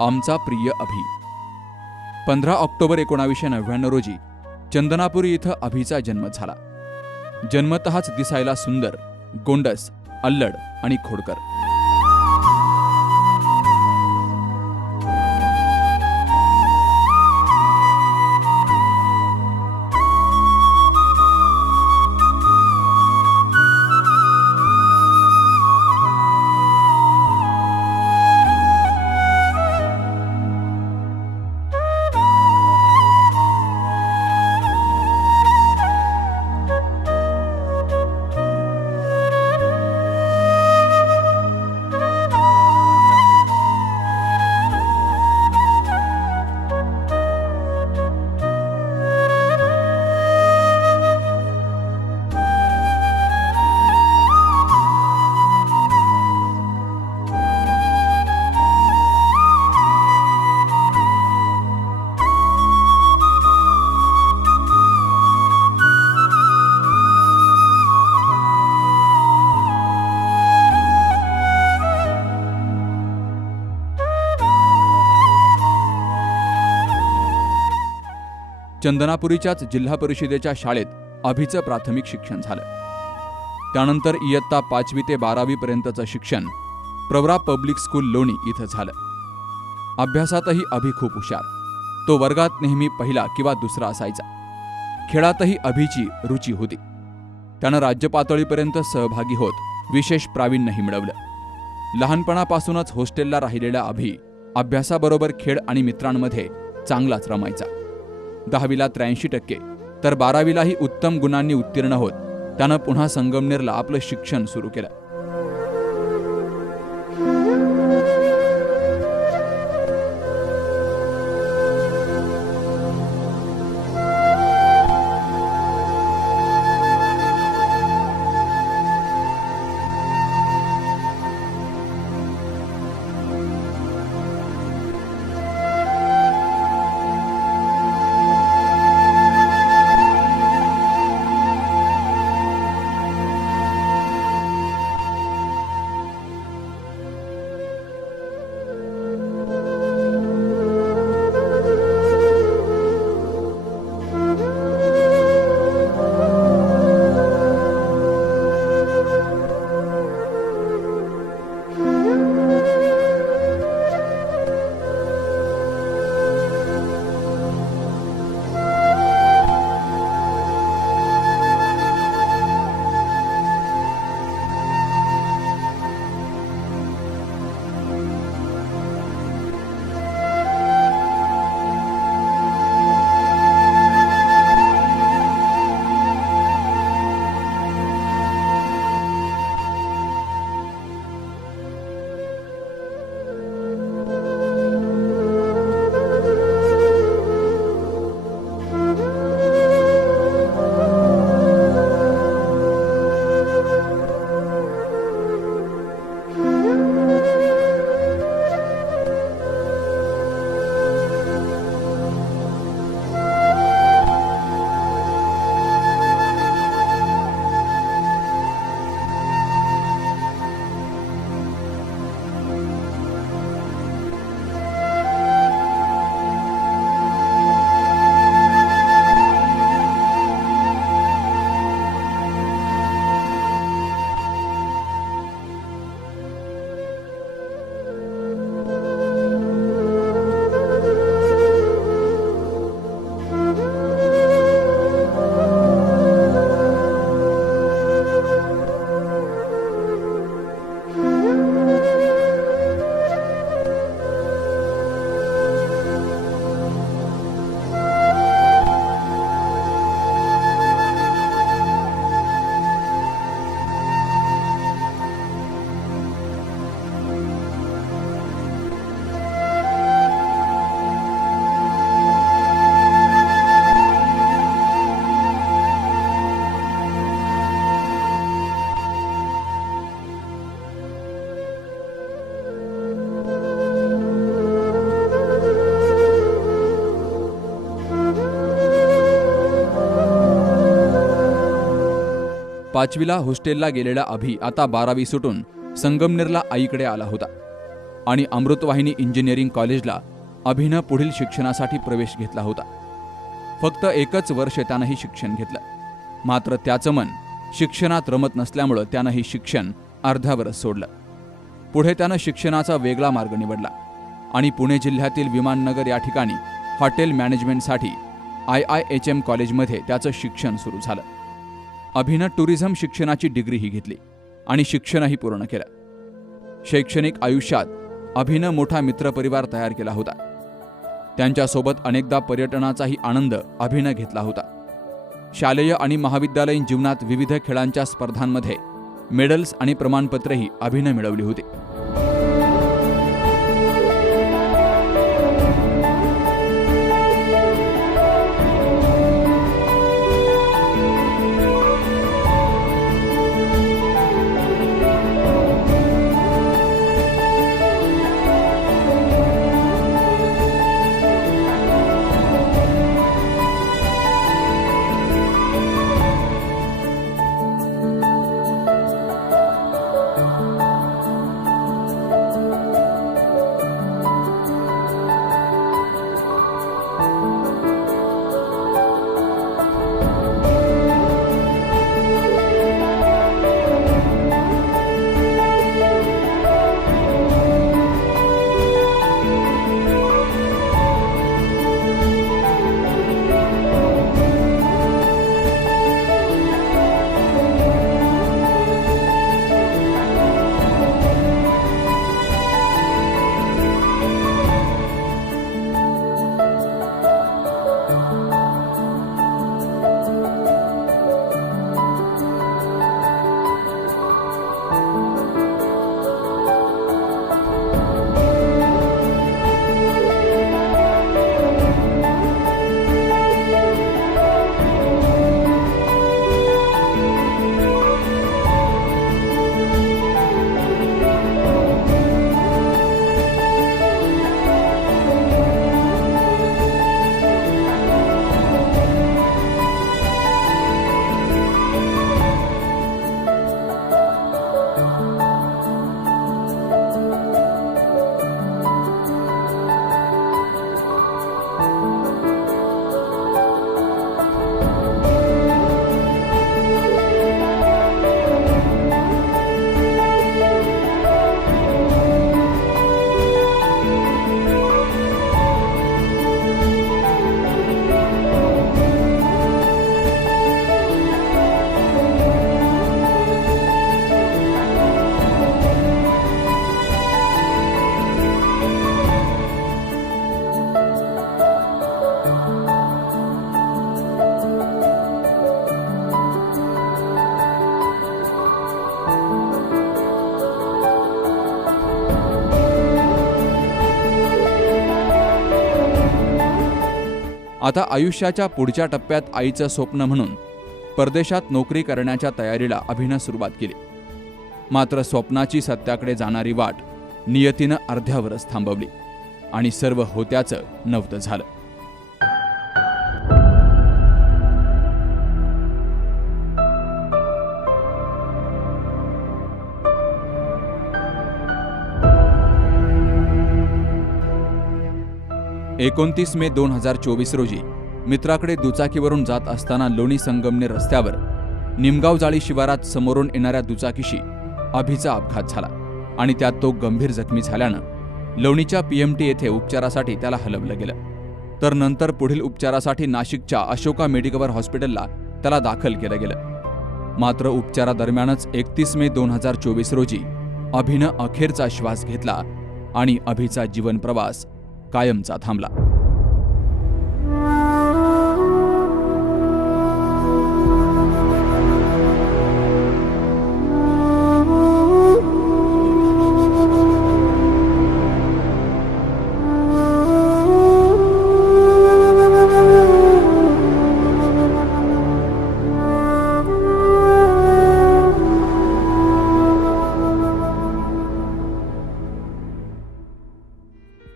आमचा प्रिय अभि. 15 ऑक्टोबर 1999 रोजी चंदनापुरी इथं अभिचा जन्म झाला. जन्मतःच दिसायला सुंदर, गोंडस, अल्लड आणि खोडकर. चंदनापुरीच्याच जिल्हा परिषदेच्या शाळेत अभिचं प्राथमिक शिक्षण झालं. त्यानंतर इयत्ता 5वी ते 12वी पर्यंतचं शिक्षण प्रवरा पब्लिक स्कूल लोणी इथं झालं. अभ्यासातही अभि खूप हुशार. तो वर्गात नेहमी पहिला किंवा दुसरा असायचा. खेळातही अभिची रुची होती. त्यानं राज्य पातळीपर्यंत सहभागी होत विशेष प्रावीण्यही मिळवलं. लहानपणापासूनच हॉस्टेलला राहिलेला अभि अभ्यासाबरोबर खेळ आणि मित्रांमध्ये चांगलाच रमायचा. 10वीला 83% तर 12वीलाही उत्तम गुणांनी उत्तीर्ण होत त्यानं पुन्हा संगमनेरला आपलं शिक्षण सुरू केलं. पाचवीला हॉस्टेलला गेलेला अभि आता 12वी सुटून संगमनेरला आईकडे आला होता. आणि अमृतवाहिनी इंजिनिअरिंग कॉलेजला अभिनं पुढील शिक्षणासाठी प्रवेश घेतला होता. फक्त 1च वर्ष त्यानं हे शिक्षण घेतलं. मात्र त्याचं मन शिक्षणात रमत नसल्यामुळं त्यानं हे शिक्षण अर्ध्यावरच सोडलं. पुढे त्यानं शिक्षणाचा वेगळा मार्ग निवडला आणि पुणे जिल्ह्यातील विमाननगर या ठिकाणी हॉटेल मॅनेजमेंटसाठी IIHM कॉलेजमध्ये त्याचं शिक्षण सुरू झालं. अभिनं टुरिझम शिक्षणाची डिग्रीही घेतली आणि शिक्षणही पूर्ण केलं. शैक्षणिक आयुष्यात अभिनं मोठा मित्रपरिवार तयार केला होता. त्यांच्यासोबत अनेकदा पर्यटनाचाही आनंद अभिनं घेतला होता. शालेय आणि महाविद्यालयीन जीवनात विविध खेळांच्या स्पर्धांमध्ये मेडल्स आणि प्रमाणपत्रेही अभिनं मिळवली होती. आता आयुष्याच्या पुढच्या टप्प्यात आईचं स्वप्न म्हणून परदेशात नोकरी करण्याच्या तयारीला अभिनं सुरुवात केली. मात्र स्वप्नाची सत्याकडे जाणारी वाट नियतीनं अर्ध्यावरच थांबवली आणि सर्व होत्याचं नव्हतं झालं. एकोणतीस मे 2024 रोजी मित्राकडे दुचाकीवरून जात असताना लोणी संगमनेर रस्त्यावर निमगाव जाळी शिवारात समोरून येणाऱ्या दुचाकीशी अभिचा अपघात झाला आणि त्यात तो गंभीर जखमी झाल्यानं लोणीच्या PMT येथे उपचारासाठी त्याला हलवलं गेलं. तर नंतर पुढील उपचारासाठी नाशिकच्या अशोका मेडिकवर हॉस्पिटलला त्याला दाखल केलं गेलं. मात्र उपचारादरम्यानच 31 मे 2024 रोजी अभिनं अखेरचा श्वास घेतला आणि अभिचा जीवन प्रवास कायमचा थांबला.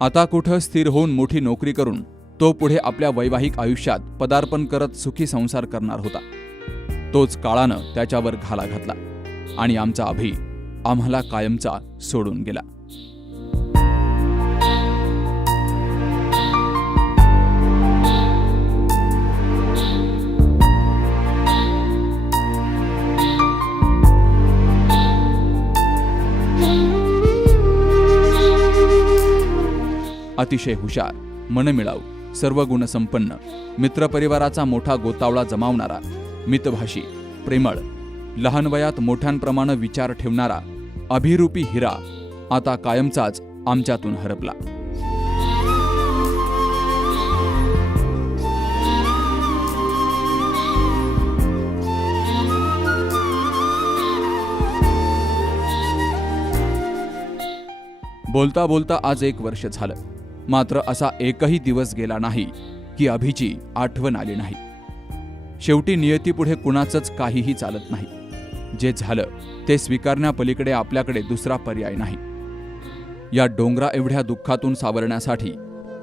आता कुठं स्थिर होऊन मोठी नोकरी करून तो पुढे आपल्या वैवाहिक आयुष्यात पदार्पण करत सुखी संसार करणार होता. तोच काळानं त्याच्यावर घाला घातला आणि आमचा अभि आम्हाला कायमचा सोडून गेला. अतिशय हुशार, मनमिळाऊ, सर्व गुणसंपन्न, मित्रपरिवाराचा मोठा गोतावळा जमावणारा, मितभाषी, प्रेमळ, लहान वयात मोठ्यांप्रमाणे विचार ठेवणारा अभिरूपी हिरा आता कायमचाच आमच्यातून हरपला. बोलता बोलता आज 1 वर्ष झालं, मात्र असा एकही दिवस गेला नाही की अभिची आठवण आली नाही. शेवटी नियतीपुढे कुणाचंच काहीही चालत नाही. जे झालं ते स्वीकारण्यापलीकडे आपल्याकडे दुसरा पर्याय नाही. या डोंगरा एवढ्या दुःखातून सावरण्यासाठी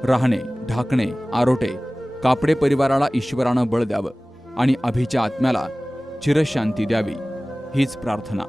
राहणे, ढाकणे, आरोटे, कापडे परिवाराला ईश्वरानं बळ द्यावं आणि अभिच्या आत्म्याला चिरशांती द्यावी हीच प्रार्थना.